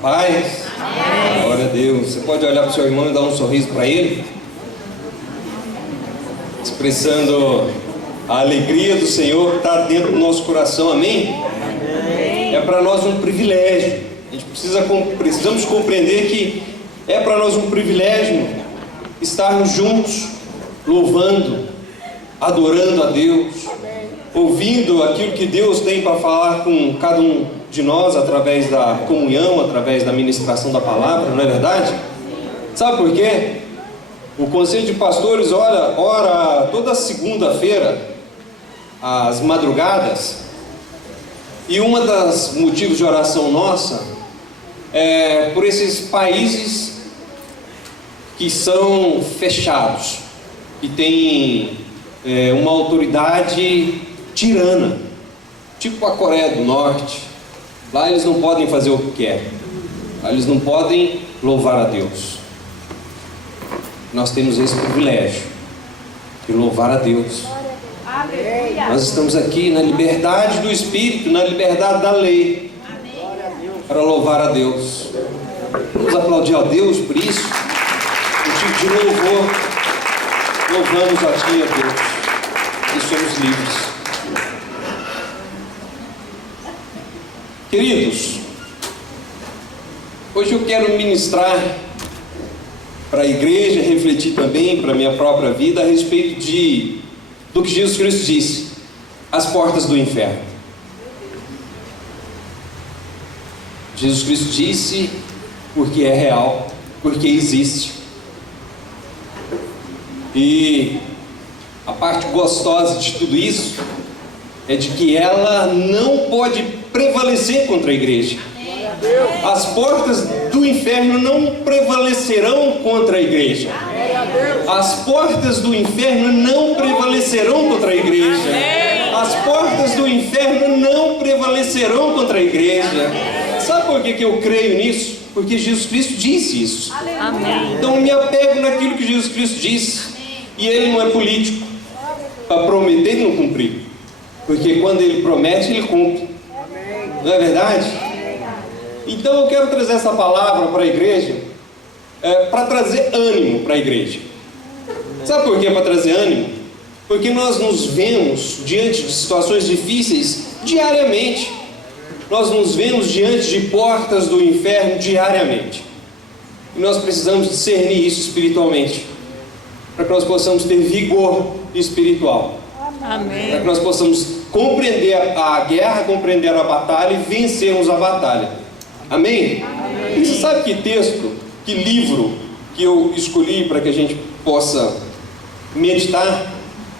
Paz. Glória a Deus. Você pode olhar para o seu irmão e dar um sorriso para ele, expressando a alegria do Senhor que está dentro do nosso coração. Amém? É para nós um privilégio. A gente precisamos compreender que é para nós um privilégio estarmos juntos, louvando, adorando a Deus, ouvindo aquilo que Deus tem para falar com cada um de nós através da comunhão, através da ministração da palavra, não é verdade? Sabe por quê? O Conselho de Pastores ora toda segunda-feira, às madrugadas, e uma das motivos de oração nossa é por esses países que são fechados, que têm uma autoridade tirana, tipo a Coreia do Norte. Lá eles não podem fazer o que querem, lá eles não podem louvar a Deus. Nós temos esse privilégio de louvar a Deus. Nós estamos aqui na liberdade do Espírito, na liberdade da lei, para louvar a Deus. Vamos aplaudir a Deus por isso, motivo de louvor. Louvamos a Ti, a Deus, e somos livres. Queridos, hoje eu quero ministrar para a igreja, refletir também para a minha própria vida a respeito do que Jesus Cristo disse: as portas do inferno. Jesus Cristo disse porque é real, porque existe. E a parte gostosa de tudo isso é de que ela não pode prevalecer contra a igreja. As portas do inferno não prevalecerão contra a igreja. As portas do inferno não prevalecerão contra a igreja. As portas do inferno não prevalecerão contra a igreja. Sabe por que eu creio nisso? Porque Jesus Cristo disse isso. Então eu me apego naquilo que Jesus Cristo disse. E Ele não é político para prometer e não cumprir. Porque quando Ele promete, Ele cumpre. Não é verdade? Então eu quero trazer essa palavra para a igreja, para trazer ânimo para a igreja. Sabe por que para trazer ânimo? Porque nós nos vemos diante de situações difíceis diariamente. Nós nos vemos diante de portas do inferno diariamente. E nós precisamos discernir isso espiritualmente, para que nós possamos ter vigor espiritual. Amém. Para que nós possamos compreender a guerra, compreender a batalha e vencermos a batalha. Amém? Amém. E você sabe que texto, que livro que eu escolhi para que a gente possa meditar,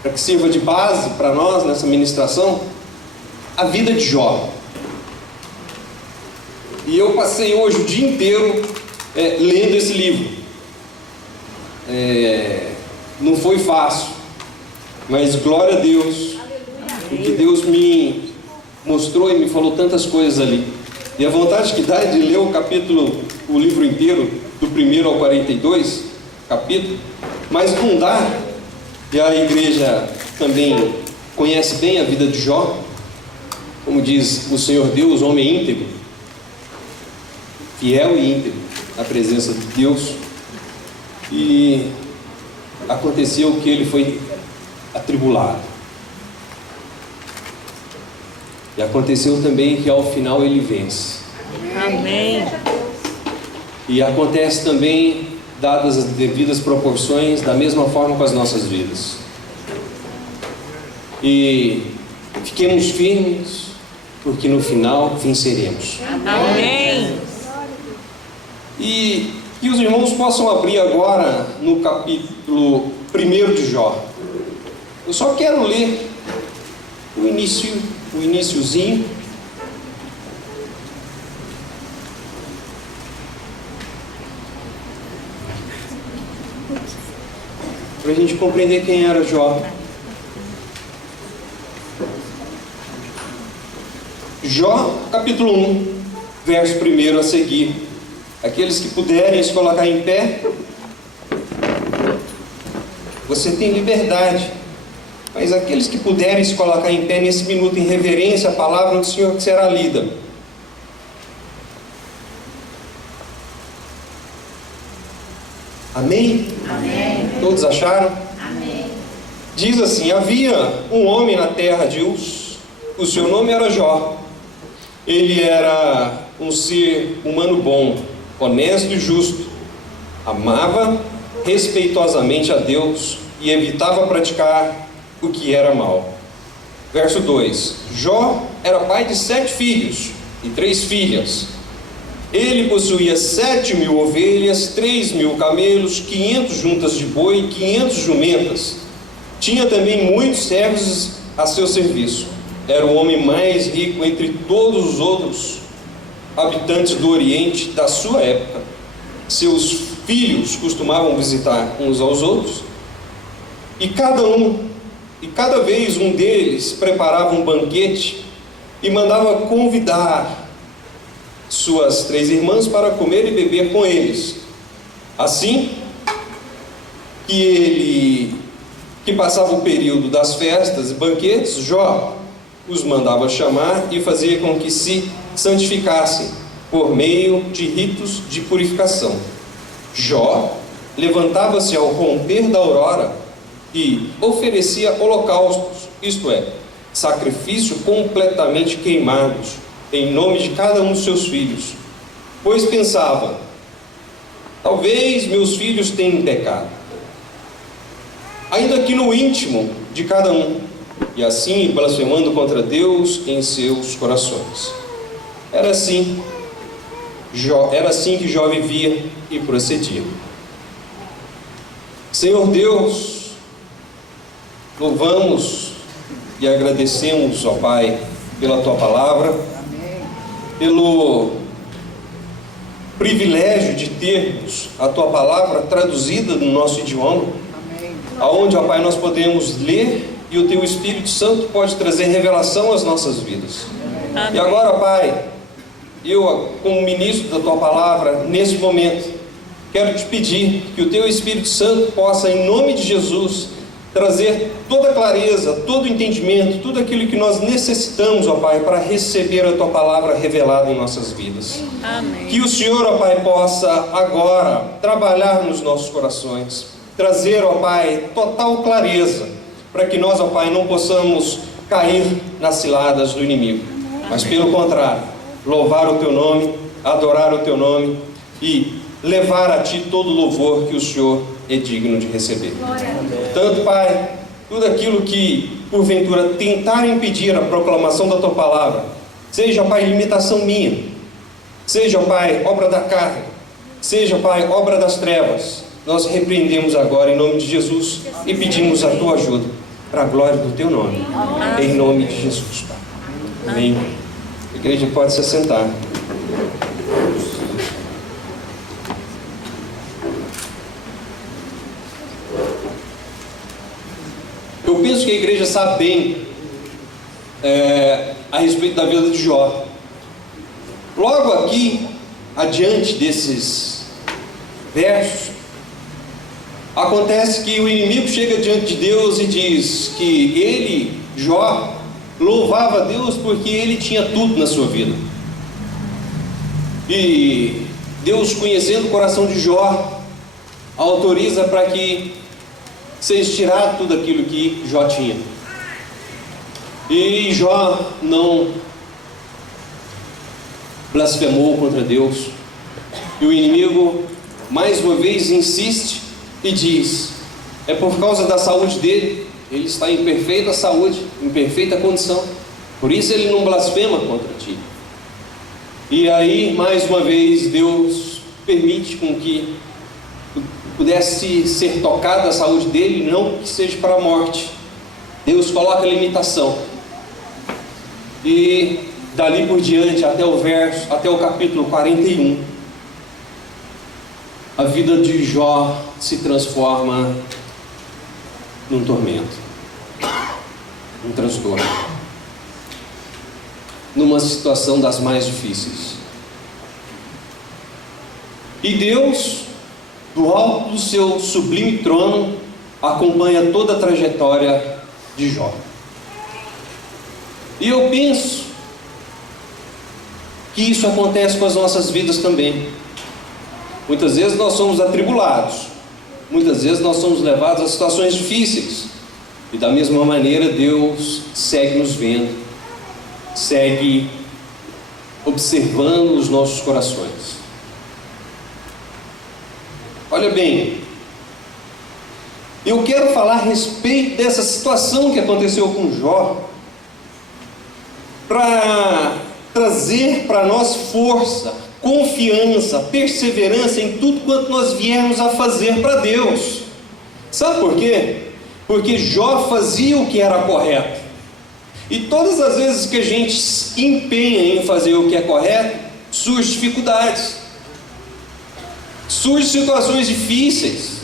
para que sirva de base para nós nessa ministração? A vida de Jó. E eu passei hoje o dia inteiro lendo esse livro. Não foi fácil, mas glória a Deus, porque Deus me mostrou e me falou tantas coisas ali. E a vontade que dá é de ler o livro inteiro, do 1 ao 42 capítulo, mas não dá. E a igreja também conhece bem a vida de Jó, como diz o Senhor Deus, homem íntegro, fiel e íntegro na presença de Deus. E aconteceu que ele foi atribulado. E aconteceu também que ao final ele vence. Amém. E acontece também, dadas as devidas proporções, da mesma forma com as nossas vidas. E fiquemos firmes, porque no final venceremos. Amém. E que os irmãos possam abrir agora no capítulo 1 de Jó. Eu só quero ler o iniciozinho. Para a gente compreender quem era Jó. Jó, capítulo 1, verso 1 a seguir. Aqueles que puderem se colocar em pé, você tem liberdade. Mas aqueles que puderem se colocar em pé nesse minuto em reverência à palavra do Senhor que será lida. Amém? Amém. Todos acharam? Amém. Diz assim: havia um homem na terra de Uz, o seu nome era Jó. Ele era um ser humano bom, honesto e justo. Amava respeitosamente a Deus e evitava praticar o que era mal. Verso 2: Jó era pai de 7 filhos e 3 filhas. Ele possuía 7.000 ovelhas, 3.000 camelos, 500 juntas de boi e 500 jumentas. Tinha também muitos servos a seu serviço. Era o homem mais rico entre todos os outros habitantes do Oriente da sua época. Seus filhos costumavam visitar uns aos outros, e cada vez um deles preparava um banquete e mandava convidar suas 3 irmãs para comer e beber com eles. Assim que passava o período das festas e banquetes, Jó os mandava chamar e fazia com que se santificassem por meio de ritos de purificação. Jó levantava-se ao romper da aurora e oferecia holocaustos, isto é, sacrifício completamente queimados, em nome de cada um dos seus filhos, pois pensava: talvez meus filhos tenham pecado, ainda que no íntimo de cada um, e assim blasfemando contra Deus em seus corações. Era assim que Jó vivia e procedia. Senhor Deus, louvamos e agradecemos, ó Pai, pela Tua palavra, pelo privilégio de termos a Tua palavra traduzida no nosso idioma, aonde, ó Pai, nós podemos ler e o Teu Espírito Santo pode trazer revelação às nossas vidas. Amém. E agora, Pai, eu, como ministro da Tua palavra, nesse momento, quero te pedir que o Teu Espírito Santo possa, em nome de Jesus, trazer toda a clareza, todo o entendimento, tudo aquilo que nós necessitamos, ó Pai, para receber a Tua palavra revelada em nossas vidas. Amém. Que o Senhor, ó Pai, possa agora trabalhar nos nossos corações, trazer, ó Pai, total clareza, para que nós, ó Pai, não possamos cair nas ciladas do inimigo, mas pelo contrário, louvar o Teu nome, adorar o Teu nome e levar a Ti todo o louvor que o Senhor é digno de receber. Portanto, Pai, tudo aquilo que porventura tentar impedir a proclamação da Tua palavra, seja, Pai, limitação minha, seja, Pai, obra da carne, seja, Pai, obra das trevas, nós repreendemos agora em nome de Jesus e pedimos a Tua ajuda para a glória do Teu nome, em nome de Jesus, Pai. Amém. A igreja pode se assentar. Eu penso que a igreja sabe bem a respeito da vida de Jó. Logo aqui, adiante desses versos, acontece que o inimigo chega diante de Deus e diz que ele, Jó, louvava a Deus porque ele tinha tudo na sua vida. E Deus, conhecendo o coração de Jó, autoriza para que seja tirado tudo aquilo que Jó tinha. E Jó não blasfemou contra Deus. E o inimigo mais uma vez insiste e diz: é por causa da saúde dele, ele está em perfeita saúde, em perfeita condição, por isso ele não blasfema contra ti. E aí, mais uma vez, Deus permite com que pudesse ser tocada a saúde dele, não que seja para a morte. Deus coloca limitação. E dali por diante, até o capítulo 41, a vida de Jó se transforma num tormento, num transtorno, numa situação das mais difíceis. E Deus, do alto do seu sublime trono, acompanha toda a trajetória de Jó. E eu penso que isso acontece com as nossas vidas também. Muitas vezes nós somos atribulados, muitas vezes nós somos levados a situações difíceis. E da mesma maneira Deus segue nos vendo, segue observando os nossos corações. Olha bem, eu quero falar a respeito dessa situação que aconteceu com Jó, para trazer para nós força, confiança, perseverança em tudo quanto nós viermos a fazer para Deus. Sabe por quê? Porque Jó fazia o que era correto. E todas as vezes que a gente se empenha em fazer o que é correto, surgem dificuldades, surgem situações difíceis,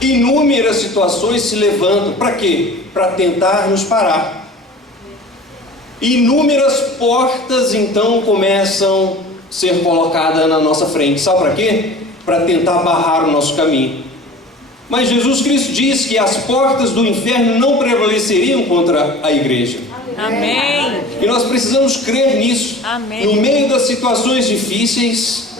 inúmeras situações se levantam. Para quê? Para tentar nos parar. Inúmeras portas então começam a ser colocadas na nossa frente. Sabe para quê? Para tentar barrar o nosso caminho. Mas Jesus Cristo diz que as portas do inferno não prevaleceriam contra a igreja. Amém. E nós precisamos crer nisso. Amém. No meio das situações difíceis,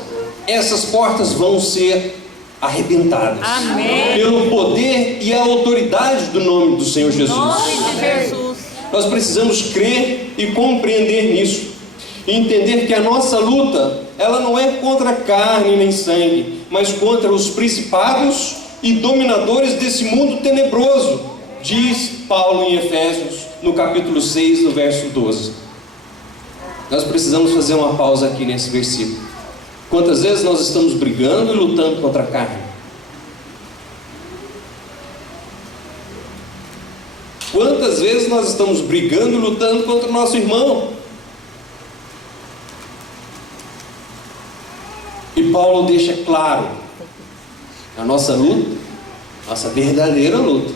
essas portas vão ser arrebentadas. Amém. Pelo poder e a autoridade do nome do Senhor Jesus. Em nome de Jesus. Nós precisamos crer e compreender nisso. E entender que a nossa luta, ela não é contra carne nem sangue, mas contra os principados e dominadores desse mundo tenebroso, diz Paulo em Efésios, no capítulo 6, no verso 12. Nós precisamos fazer uma pausa aqui nesse versículo. Quantas vezes nós estamos brigando e lutando contra a carne? Quantas vezes nós estamos brigando e lutando contra o nosso irmão? E Paulo deixa claro, a nossa luta, nossa verdadeira luta,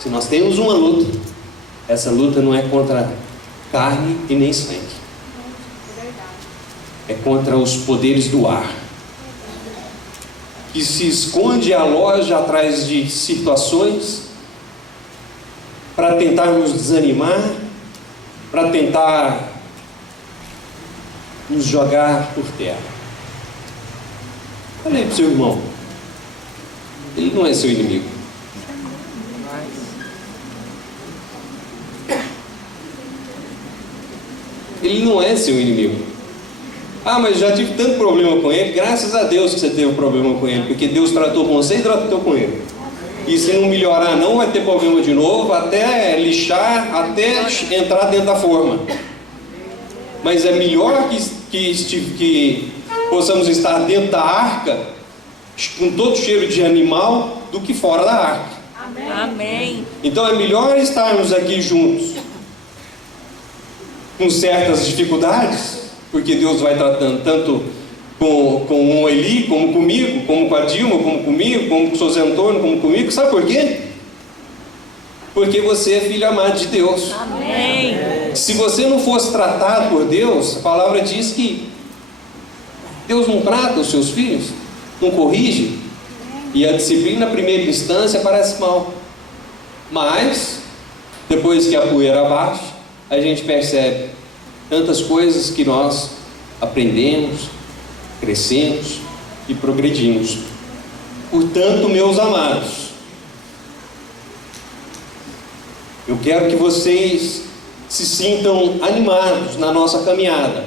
se nós temos uma luta, essa luta não é contra carne e nem sangue, é contra os poderes do ar, que se esconde a loja atrás de situações, para tentar nos desanimar, para tentar nos jogar por terra. Olha aí para o seu irmão, ele não é seu inimigo. Ele não é seu inimigo. Ah, mas já tive tanto problema com ele. Graças a Deus que você teve problema com ele, porque Deus tratou com você e tratou com ele. E se não melhorar não, vai ter problema de novo, até lixar, até entrar dentro da forma. Mas é melhor que possamos estar dentro da arca, com todo cheiro de animal, do que fora da arca. Amém. Então é melhor estarmos aqui juntos, com certas dificuldades, porque Deus vai tratando tanto com o Eli, como comigo, como com a Dilma, como comigo, como com o seu Zé Antônio, como comigo. Sabe por quê? Porque você é filho amado de Deus. Amém. Se você não fosse tratado por Deus, a palavra diz que Deus não trata os seus filhos, não corrige, e a disciplina, na primeira instância, parece mal. Mas, depois que a poeira abaixa, a gente percebe tantas coisas que nós aprendemos, crescemos e progredimos. Portanto, meus amados, eu quero que vocês se sintam animados na nossa caminhada,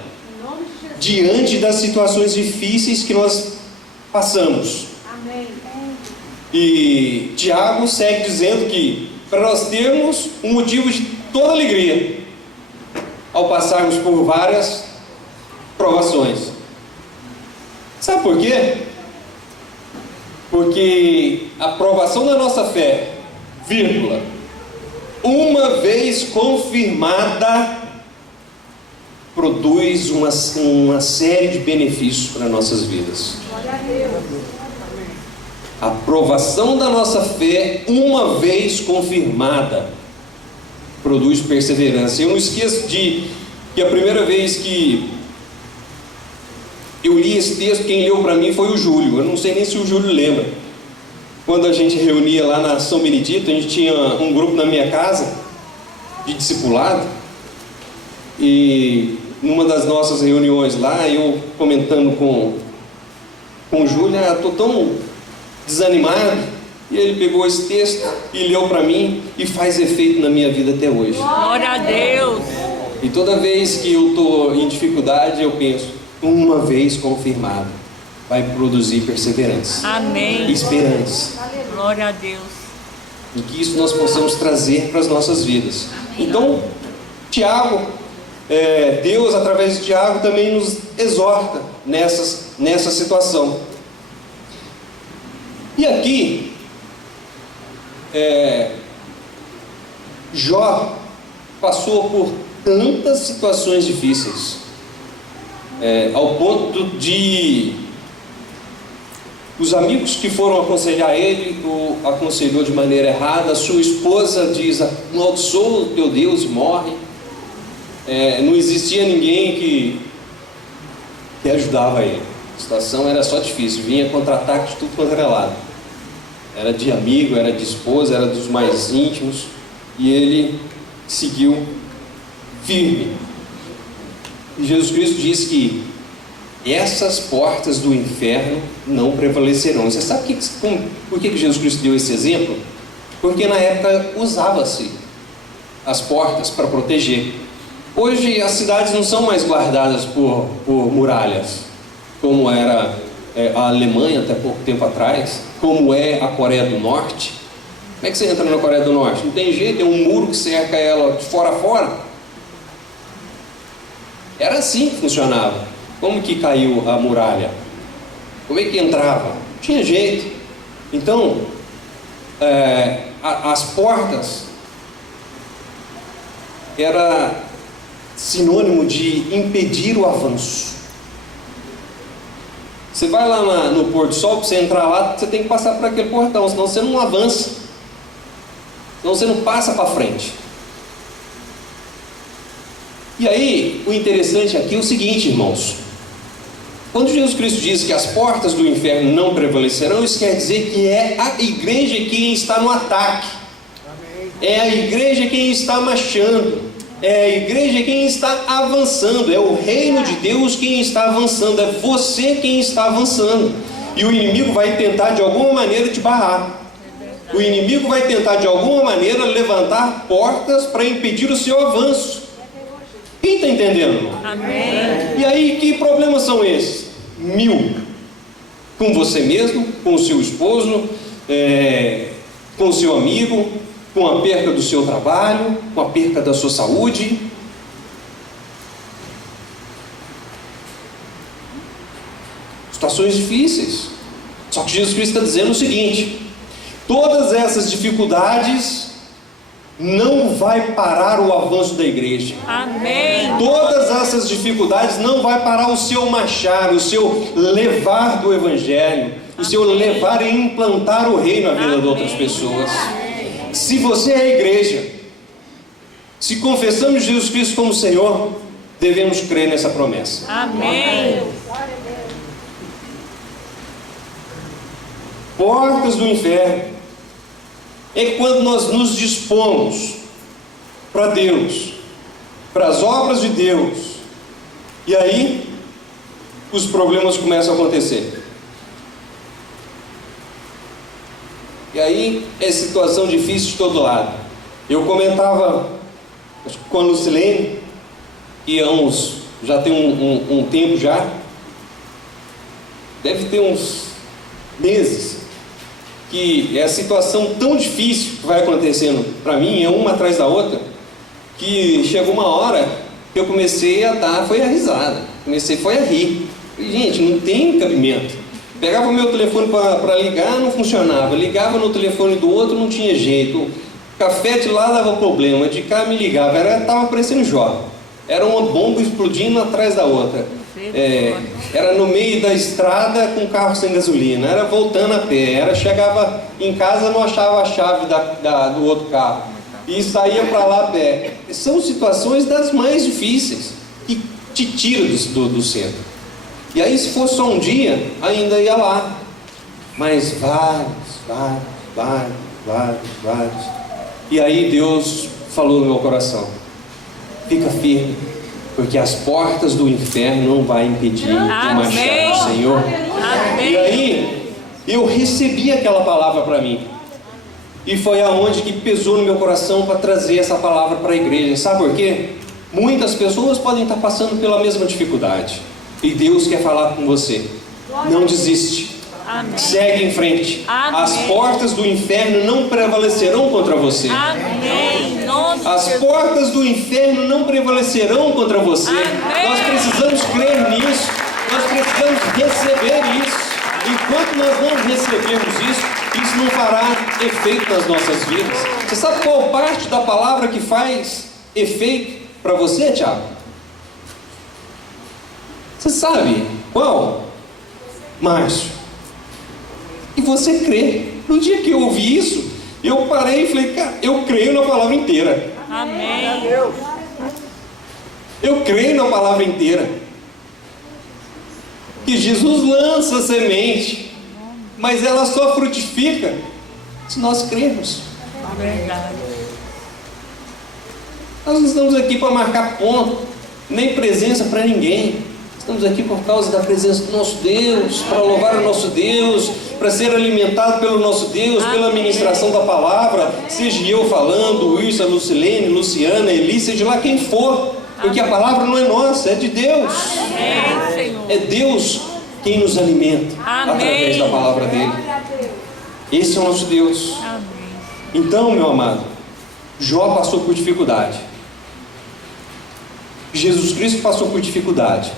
diante das situações difíceis que nós passamos. E Tiago segue dizendo que para nós termos um motivo de toda alegria ao passarmos por várias provações. Sabe por quê? Porque a provação da nossa fé, vírgula, uma vez confirmada, produz uma série de benefícios para nossas vidas. A provação da nossa fé, uma vez confirmada, produz perseverança. Eu não esqueço que a primeira vez que eu li esse texto, quem leu para mim foi o Júlio. Eu não sei nem se o Júlio lembra. Quando a gente reunia lá na São Benedito, a gente tinha um grupo na minha casa de discipulado, e numa das nossas reuniões lá, eu comentando com o Júlio, estou tão desanimado, E ele pegou esse texto e leu para mim e faz efeito na minha vida até hoje. Glória a Deus. E toda vez que eu estou em dificuldade, eu penso, uma vez confirmado, vai produzir perseverança, Amém. esperança. Glória a Deus. E que isso nós possamos trazer para as nossas vidas. Então, Tiago, Deus através de Tiago também nos exorta nessa situação. E aqui, Jó passou por tantas situações difíceis, ao ponto de os amigos que foram aconselhar ele o aconselhou de maneira errada. A sua esposa diz: amaldiçoa o teu Deus e morre. Não existia ninguém que ajudava ele. A situação era só difícil, vinha contra-ataque de tudo quanto era lado. Era de amigo, era de esposa, era dos mais íntimos, e ele seguiu firme. E Jesus Cristo diz que essas portas do inferno não prevalecerão. Você sabe por que Jesus Cristo deu esse exemplo? Porque na época usava-se as portas para proteger. Hoje as cidades não são mais guardadas por muralhas, como era a Alemanha até pouco tempo atrás, como é a Coreia do Norte. Como é que você entra na Coreia do Norte? Não tem jeito, tem um muro que cerca ela de fora a fora. Era assim que funcionava. Como que caiu a muralha? Como é que entrava? Não tinha jeito. Então, as portas era sinônimo de impedir o avanço. Você vai lá no pôr do sol, para você entrar lá, você tem que passar por aquele portão, senão você não avança, senão você não passa para frente. E aí, o interessante aqui é o seguinte, irmãos: quando Jesus Cristo diz que as portas do inferno não prevalecerão, isso quer dizer que é a igreja quem está no ataque. É a igreja quem está marchando. É a igreja quem está avançando. É o reino de Deus quem está avançando. É você quem está avançando. E o inimigo vai tentar de alguma maneira te barrar. O inimigo vai tentar de alguma maneira levantar portas para impedir o seu avanço. Quem está entendendo? Amém. E aí, que problemas são esses? 1000. Com você mesmo, com o seu esposo, com o seu amigo, com a perca do seu trabalho, com a perca da sua saúde. Situações difíceis. Só que Jesus Cristo está dizendo o seguinte: todas essas dificuldades não vai parar o avanço da igreja. Amém. Todas essas dificuldades não vai parar o seu marchar, o seu levar do evangelho, o seu levar e implantar o reino na vida de outras pessoas. Se você é a igreja, se confessamos Jesus Cristo como Senhor, devemos crer nessa promessa. Amém. Portas do inferno é quando nós nos dispomos para Deus, para as obras de Deus, e aí os problemas começam a acontecer. E aí é situação difícil de todo lado. Eu comentava com a Lucilene, que já tem um tempo já, deve ter uns meses, que é a situação tão difícil que vai acontecendo para mim, uma atrás da outra, que chegou uma hora que eu comecei a dar, foi a risada, foi a rir. E, gente, não tem cabimento. Pegava o meu telefone para ligar, não funcionava. Ligava no telefone do outro, não tinha jeito. O café de lá dava problema, de cá me ligava. Estava parecendo Jó. Era uma bomba explodindo atrás da outra. Era no meio da estrada com carro sem gasolina. Era voltando a pé. Chegava em casa, não achava a chave do outro carro. E saía para lá a pé. São situações das mais difíceis que te tiram do centro. E aí, se fosse só um dia, ainda ia lá. Mas vários. E aí Deus falou no meu coração: fica firme, porque as portas do inferno não vão impedir o machado do Senhor. Amém. E aí, eu recebi aquela palavra para mim. E foi aonde que pesou no meu coração para trazer essa palavra para a igreja. Sabe por quê? Muitas pessoas podem estar passando pela mesma dificuldade. E Deus quer falar com você. Não desiste. Amém. Segue em frente. Amém. As portas do inferno não prevalecerão contra você. Amém. Em nome de As Jesus. portas do inferno não prevalecerão contra você. Amém. Nós precisamos crer nisso. Nós precisamos receber isso. Enquanto nós não recebermos isso não fará efeito nas nossas vidas. Você sabe qual parte da palavra que faz efeito para você, Tiago? Você sabe qual? Márcio. E você crê. No dia que eu ouvi isso, eu parei e falei, cara, eu creio na palavra inteira. Amém. Eu creio na palavra inteira. Que Jesus lança a semente, mas ela só frutifica se nós crermos. Verdade. Nós não estamos aqui para marcar ponto, nem presença para ninguém. Estamos aqui por causa da presença do nosso Deus, para louvar o nosso Deus, para ser alimentado pelo nosso Deus, pela ministração da palavra, seja eu falando, Wilson, Lucilene, Luciana, Eli, seja lá quem for, porque a palavra não é nossa, é de Deus. Amém, Senhor. É Deus quem nos alimenta através da palavra dele. Esse é o nosso Deus. Amém. Então, meu amado, Jó passou por dificuldade. Jesus Cristo passou por dificuldade.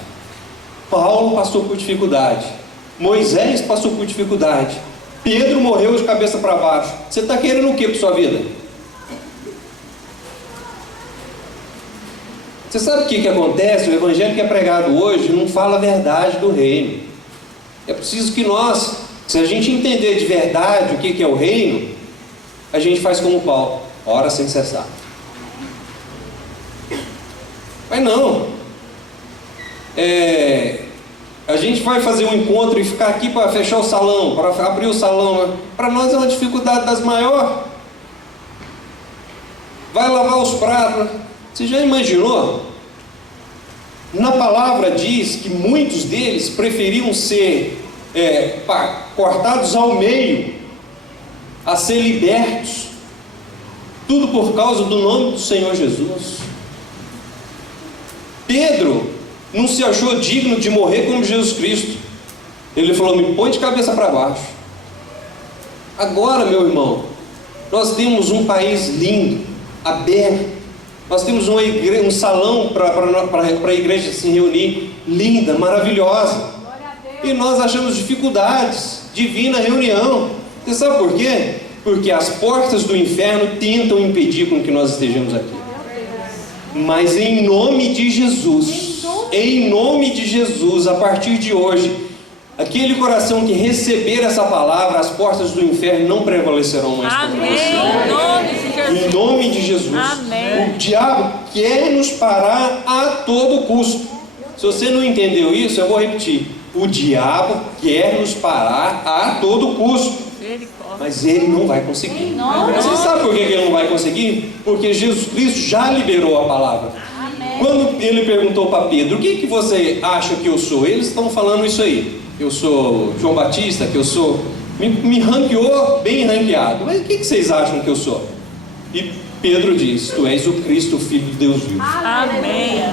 Paulo passou por dificuldade. Moisés passou por dificuldade. Pedro morreu de cabeça para baixo. Você está querendo o que para sua vida? Você sabe o que acontece? O evangelho que é pregado hoje não fala a verdade do reino. É preciso que nós, se a gente entender de verdade o que é o reino, a gente faz como Paulo, ora sem cessar. Mas não. A gente vai fazer um encontro e ficar aqui para fechar o salão, para abrir o salão. Para nós é uma dificuldade das maiores. Vai lavar os pratos. Você já imaginou? Na palavra diz que muitos deles preferiam ser cortados ao meio, a ser libertos, tudo por causa do nome do Senhor Jesus. Pedro não se achou digno de morrer como Jesus Cristo. Ele falou, me põe de cabeça para baixo. Agora, meu irmão, nós temos um país lindo, aberto. Nós temos um salão para a igreja se reunir, linda, maravilhosa. E nós achamos dificuldades de vir na reunião. Você sabe por quê? Porque as portas do inferno tentam impedir com que nós estejamos aqui. Mas em nome de Jesus, a partir de hoje, aquele coração que receber essa palavra, as portas do inferno não prevalecerão mais contra Amém. você. Em nome de Jesus. Em nome de Jesus. Amém. O diabo quer nos parar a todo custo. Se você não entendeu isso, eu vou repetir. O diabo quer nos parar a todo custo. Mas ele não vai conseguir. Você sabe por que ele não vai conseguir? Porque Jesus Cristo já liberou a palavra. Quando ele perguntou para Pedro, o que você acha que eu sou? Eles estão falando isso aí. Eu sou João Batista, que eu sou... Me ranqueou bem ranqueado. Mas o que vocês acham que eu sou? E Pedro diz, tu és o Cristo, o Filho de Deus vivo. Amém.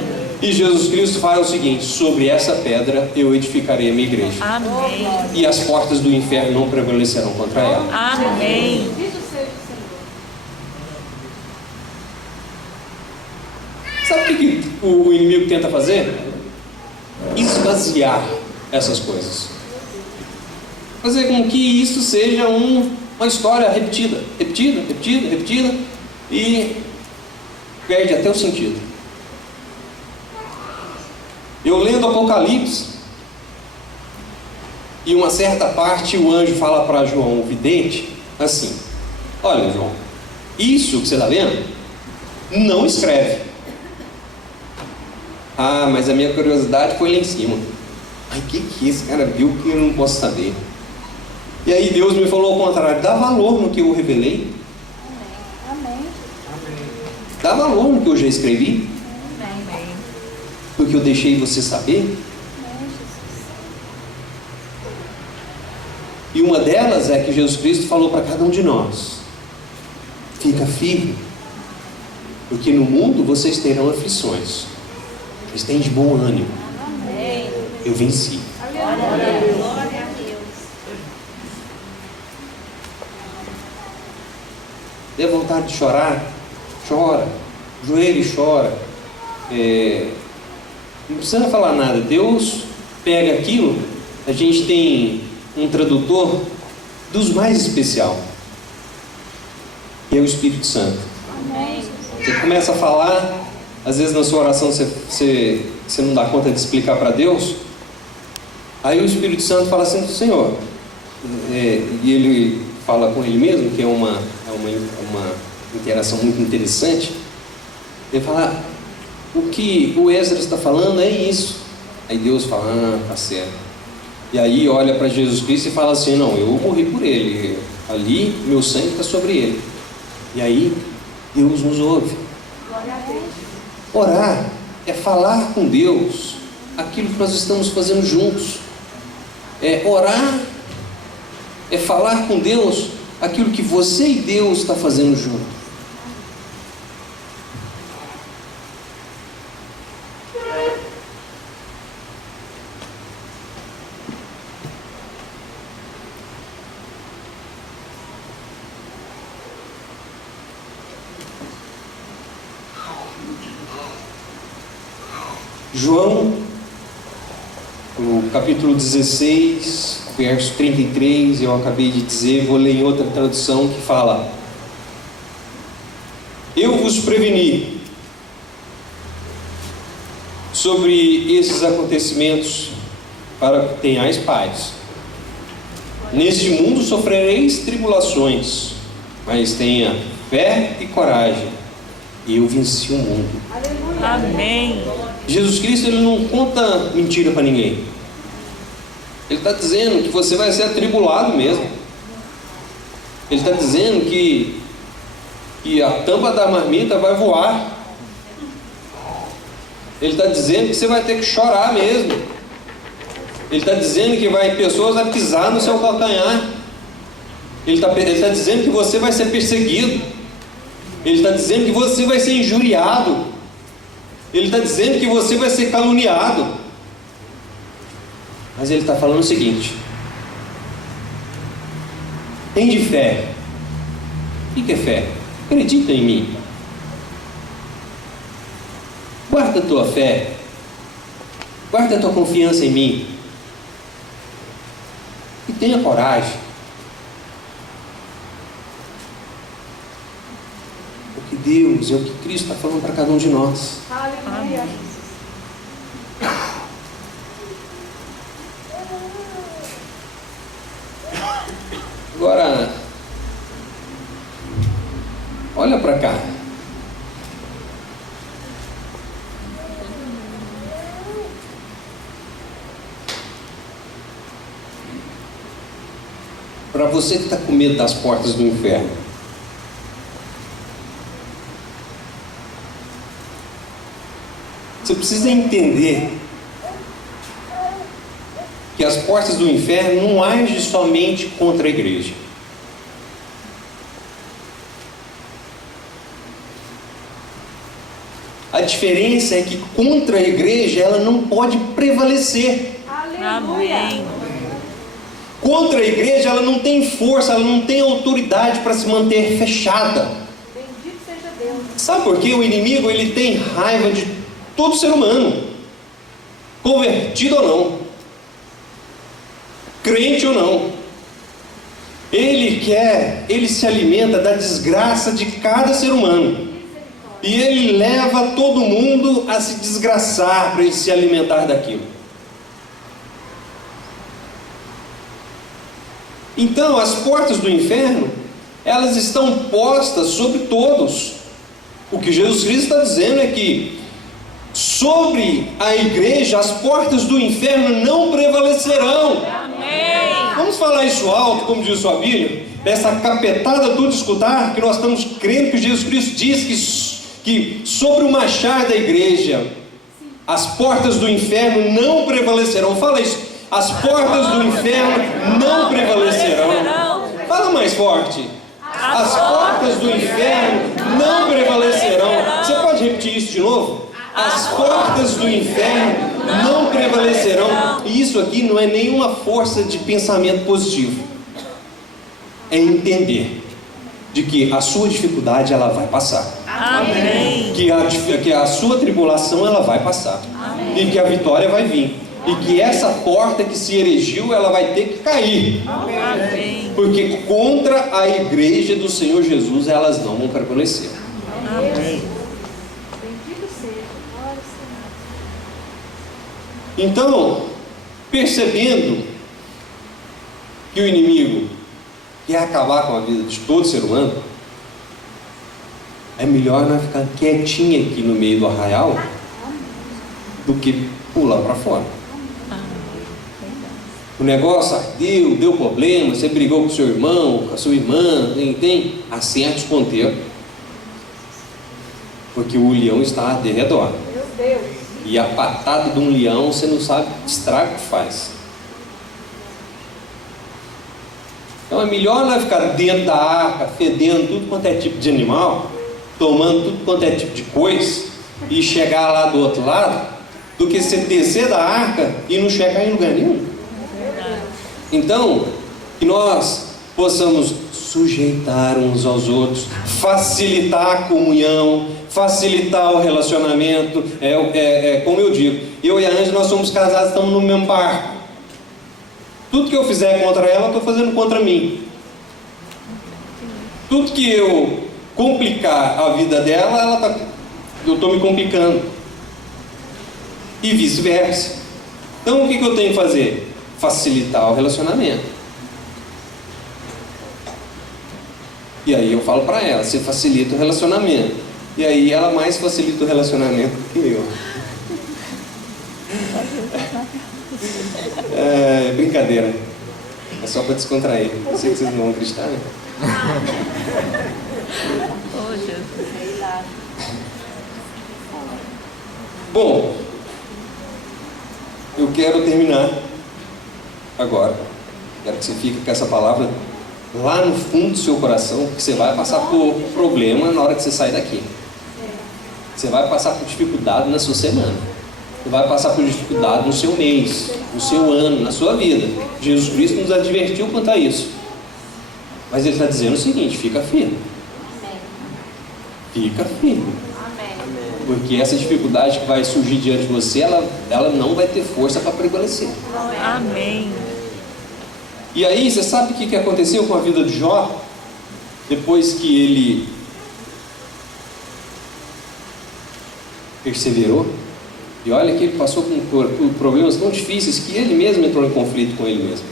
E Jesus Cristo fala o seguinte, sobre essa pedra eu edificarei a minha igreja. Amém. E as portas do inferno não prevalecerão contra ela. Amém. Sabe o que o inimigo tenta fazer? Esvaziar essas coisas. Fazer com que isso seja uma história repetida, e perde até o sentido. Eu lendo Apocalipse, e uma certa parte o anjo fala para João, o vidente, assim, olha João, isso que você está vendo, não escreve. Ah, mas a minha curiosidade foi lá em cima. Ai, que esse cara viu que eu não posso saber? E aí Deus me falou ao contrário, dá valor no que eu revelei. Amém. Dá valor no que eu já escrevi. Amém. Porque eu deixei você saber. E uma delas é que Jesus Cristo falou para cada um de nós, Fica firme, porque no mundo vocês terão aflições, mas tem de bom ânimo. Eu venci. Dê vontade de chorar, chora, joelho e chora. Não precisa falar nada. Deus pega aquilo. A gente tem um tradutor dos mais especial, que é o Espírito Santo. Você começa a falar, às vezes na sua oração você não dá conta de explicar para Deus. Aí o Espírito Santo fala assim: Senhor, e ele fala com ele mesmo, que é uma interação muito interessante. Ele fala: o que o Esdras está falando é isso. Aí Deus fala: tá certo. E aí olha para Jesus Cristo e fala assim: não, eu morri por ele, ali meu sangue está sobre ele. E aí Deus nos ouve. Orar é falar com Deus aquilo que nós estamos fazendo juntos. Orar é falar com Deus aquilo que você e Deus estão fazendo junto. João, no capítulo 16, verso 33, eu acabei de dizer, vou ler em outra tradução que fala: eu vos preveni sobre esses acontecimentos para que tenhais paz. Neste mundo sofrereis tribulações, mas tenha fé e coragem, eu venci o mundo. Amém. Jesus Cristo, ele não conta mentira para ninguém. Ele está dizendo que você vai ser atribulado mesmo. Ele está dizendo que a tampa da marmita vai voar. Ele está dizendo que você vai ter que chorar mesmo. Ele está dizendo que pessoas vão pisar no seu calcanhar. Ele está dizendo que você vai ser perseguido. Ele está dizendo que você vai ser injuriado. Ele está dizendo que você vai ser caluniado. Mas ele está falando o seguinte: tem de fé. O que é fé? Acredita em mim. Guarda a tua fé. Guarda a tua confiança em mim. E tenha coragem. O que Deus, é o que Cristo está falando para cada um de nós. Aleluia. Agora, olha para cá. Para você que está com medo das portas do inferno, você precisa entender que as portas do inferno não agem somente contra a igreja. A diferença é que contra a igreja ela não pode prevalecer. Amém. Contra a igreja ela não tem força, ela não tem autoridade para se manter fechada. Bendito seja Deus. Sabe por quê? O inimigo ele tem raiva de todo ser humano, convertido ou não, crente ou não. Ele se alimenta da desgraça de cada ser humano. E ele leva todo mundo a se desgraçar para ele se alimentar daquilo. Então, as portas do inferno, elas estão postas sobre todos. O que Jesus Cristo está dizendo é que sobre a igreja as portas do inferno não prevalecerão. Amém. Vamos falar isso alto, como diz sua Bíblia, dessa capetada tudo escutar, que nós estamos crendo que Jesus Cristo diz que sobre o machado da igreja as portas do inferno não prevalecerão. Fala isso. As portas do inferno não prevalecerão. Fala mais forte. As portas do inferno não prevalecerão. Você pode repetir isso de novo? As portas do inferno não prevalecerão. E isso aqui não é nenhuma força de pensamento positivo. É entender de que a sua dificuldade ela vai passar. Amém. Que a sua tribulação ela vai passar. E que a vitória vai vir. E que essa porta que se erigiu ela vai ter que cair. Amém. Porque contra a igreja do Senhor Jesus elas não vão prevalecer. Amém. Bendito seja. Glória ao Senhor. Então, percebendo que o inimigo quer acabar com a vida de todo ser humano, é melhor nós ficar quietinho aqui no meio do arraial do que pular para fora. O negócio ardeu, deu problema, você brigou com o seu irmão, com a sua irmã, tem? Acerte os ponteiros, porque o leão está de redor. Meu Deus. E a patada de um leão, você não sabe que estrago que faz. Então é melhor nós ficar dentro da arca, fedendo tudo quanto é tipo de animal, tomando tudo quanto é tipo de coisa, e chegar lá do outro lado, do que você descer da arca e não chegar em lugar nenhum. Então, que nós possamos sujeitar uns aos outros, facilitar a comunhão, facilitar o relacionamento. Como eu digo, eu e a Ângela, nós somos casados, estamos no mesmo barco. Tudo que eu fizer contra ela, eu estou fazendo contra mim. Tudo que eu complicar a vida dela, eu estou me complicando. E vice-versa. Então o que eu tenho que fazer? Facilitar o relacionamento. E aí eu falo para ela, você facilita o relacionamento. E aí ela mais facilita o relacionamento do que eu. É brincadeira. É só para descontrair. Eu sei que vocês não vão acreditar, né? Oh, Jesus. Bom, eu quero terminar agora. Quero que você fique com essa palavra lá no fundo do seu coração, porque você vai passar por problema na hora que você sair daqui. Você vai passar por dificuldade na sua semana. Você vai passar por dificuldade no seu mês, no seu ano, na sua vida. Jesus Cristo nos advertiu quanto a isso. Mas Ele está dizendo o seguinte: fica firme. Fica firme. Porque essa dificuldade que vai surgir diante de você, ela não vai ter força para prevalecer. Amém. E aí, você sabe o que aconteceu com a vida de Jó? Depois que ele perseverou. E olha que ele passou por problemas tão difíceis que ele mesmo entrou em conflito com ele mesmo.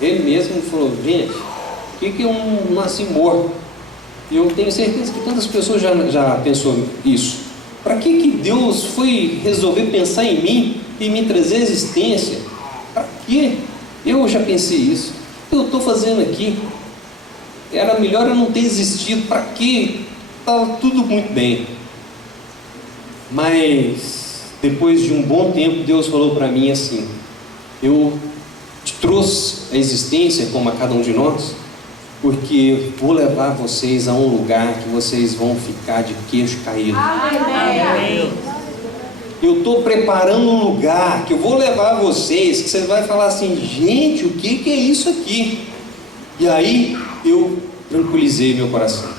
Ele mesmo falou: gente, o que eu nasci morto? E eu tenho certeza que tantas pessoas já pensou isso. Para que Deus foi resolver pensar em mim e me trazer existência? Para quê? Eu já pensei isso. O que eu estou fazendo aqui? Era melhor eu não ter existido. Para quê? Estava tudo muito bem. Mas depois de um bom tempo, Deus falou para mim assim: eu te trouxe a existência, como a cada um de nós, porque eu vou levar vocês a um lugar que vocês vão ficar de queixo caído. Amém. Eu estou preparando um lugar que eu vou levar vocês, que você vai falar assim: gente, o que é isso aqui? E aí eu tranquilizei meu coração.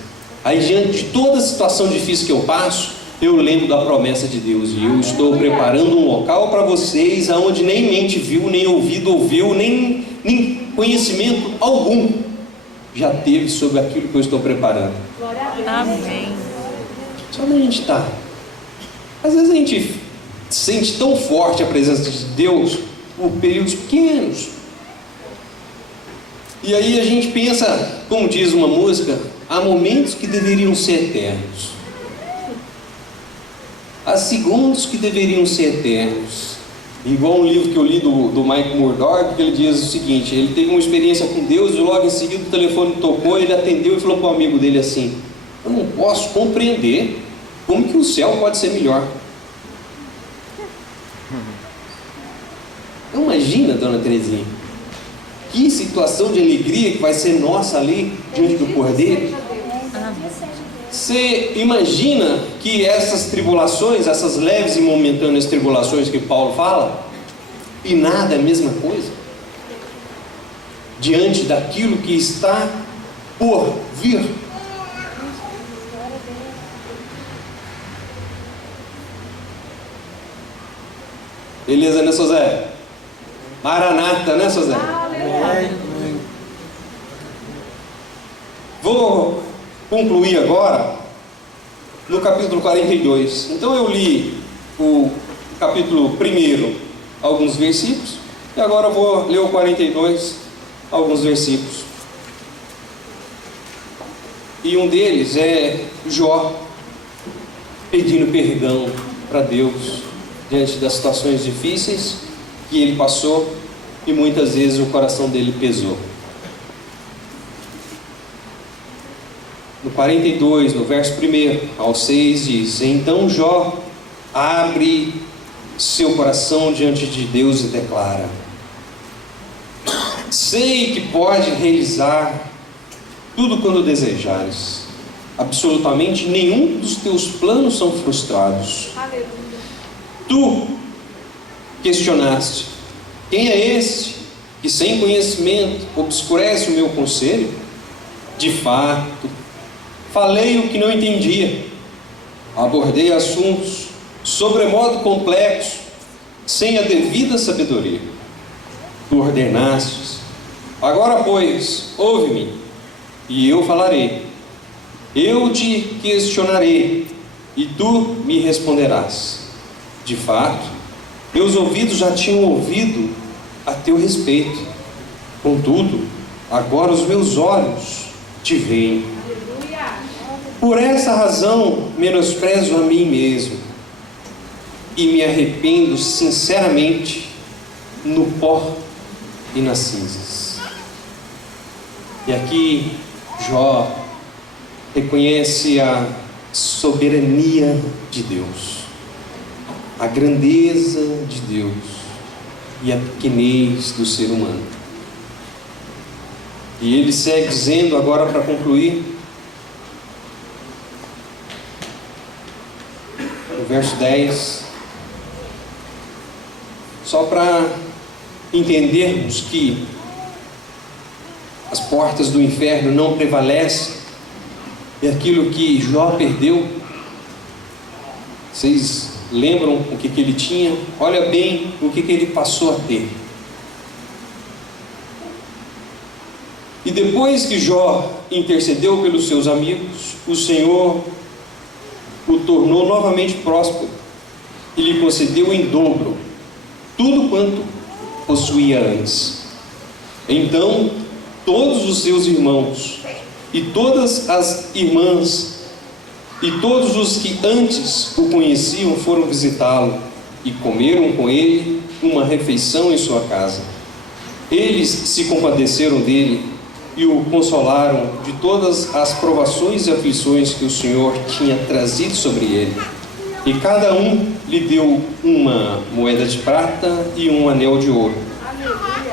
Aí, diante de toda a situação difícil que eu passo, eu lembro da promessa de Deus. E eu estou preparando um local para vocês aonde nem mente viu, nem ouvido ouviu, nem conhecimento algum já teve sobre aquilo que eu estou preparando. Amém. Só onde a gente está. Às vezes a gente sente tão forte a presença de Deus por períodos pequenos. E aí a gente pensa, como diz uma música, há momentos que deveriam ser eternos. Há segundos que deveriam ser eternos. Igual um livro que eu li do Mike Murdock, que ele diz o seguinte: ele teve uma experiência com Deus e logo em seguida o telefone tocou, ele atendeu e falou para o amigo dele assim: eu não posso compreender como que o céu pode ser melhor. Então imagina, dona Terezinha, Que situação de alegria que vai ser nossa ali diante do Cordeiro. Você imagina que essas tribulações, essas leves e momentâneas tribulações que Paulo fala, e nada é a mesma coisa? Diante daquilo que está por vir. Beleza, né, Sozé? Maranata, né, Sozé? Vou concluir agora no capítulo 42. Então eu li o capítulo 1, alguns versículos, e agora eu vou ler o 42, alguns versículos. E um deles é Jó pedindo perdão para Deus diante das situações difíceis que ele passou e muitas vezes o coração dele pesou. No 42, no verso 1 ao 6 diz: então Jó abre seu coração diante de Deus e declara: sei que pode realizar tudo quando desejares. Absolutamente nenhum dos teus planos são frustrados. Tu questionaste: quem é este que sem conhecimento obscurece o meu conselho? De fato, falei o que não entendia, abordei assuntos sobremodo complexos, sem a devida sabedoria. Tu ordenastes: agora, pois, ouve-me, e eu falarei. Eu te questionarei, e tu me responderás. De fato, meus ouvidos já tinham ouvido a teu respeito. Contudo, agora os meus olhos te veem. Por essa razão, menosprezo a mim mesmo e me arrependo sinceramente no pó e nas cinzas. E aqui Jó reconhece a soberania de Deus, a grandeza de Deus e a pequenez do ser humano. E ele segue dizendo, agora para concluir, no verso 10, só para entendermos que as portas do inferno não prevalecem, e aquilo que Jó perdeu, vocês lembram o que ele tinha? Olha bem o que ele passou a ter. E depois que Jó intercedeu pelos seus amigos, o Senhor o tornou novamente próspero e lhe concedeu em dobro tudo quanto possuía antes. Então todos os seus irmãos e todas as irmãs e todos os que antes o conheciam foram visitá-lo e comeram com ele uma refeição em sua casa. Eles se compadeceram dele e o consolaram de todas as provações e aflições que o Senhor tinha trazido sobre ele. E cada um lhe deu uma moeda de prata e um anel de ouro.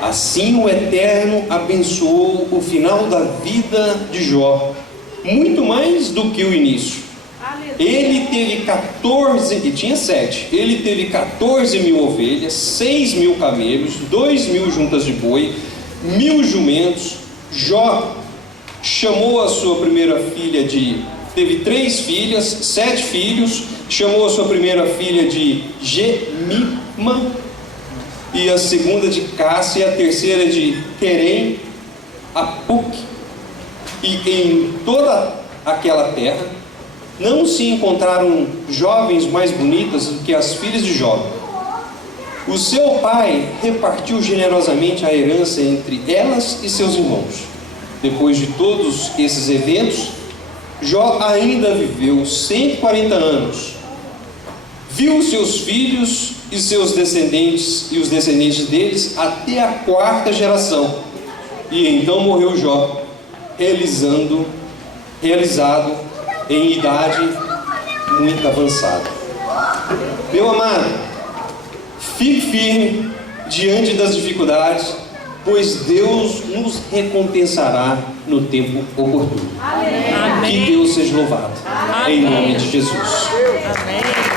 Assim o Eterno abençoou o final da vida de Jó, muito mais do que o início. Ele teve 14, e tinha 7, ele teve 14 mil ovelhas, 6 mil camelos, 2 mil juntas de boi, 1000 jumentos. Jó chamou a sua primeira filha teve 3 filhas, 7 filhos, chamou a sua primeira filha de Gemima, e a segunda de Cássia, e a terceira de Querem, Apuc. E em toda aquela terra não se encontraram jovens mais bonitas do que as filhas de Jó. O seu pai repartiu generosamente a herança entre elas e seus irmãos. Depois de todos esses eventos, Jó ainda viveu 140 anos. Viu seus filhos e seus descendentes e os descendentes deles até a 4ª geração. E então morreu Jó, realizado em idade muito avançada. Meu amado, fique firme diante das dificuldades, pois Deus nos recompensará no tempo oportuno. Que Amém. Deus seja louvado. Em nome de Jesus. Amém.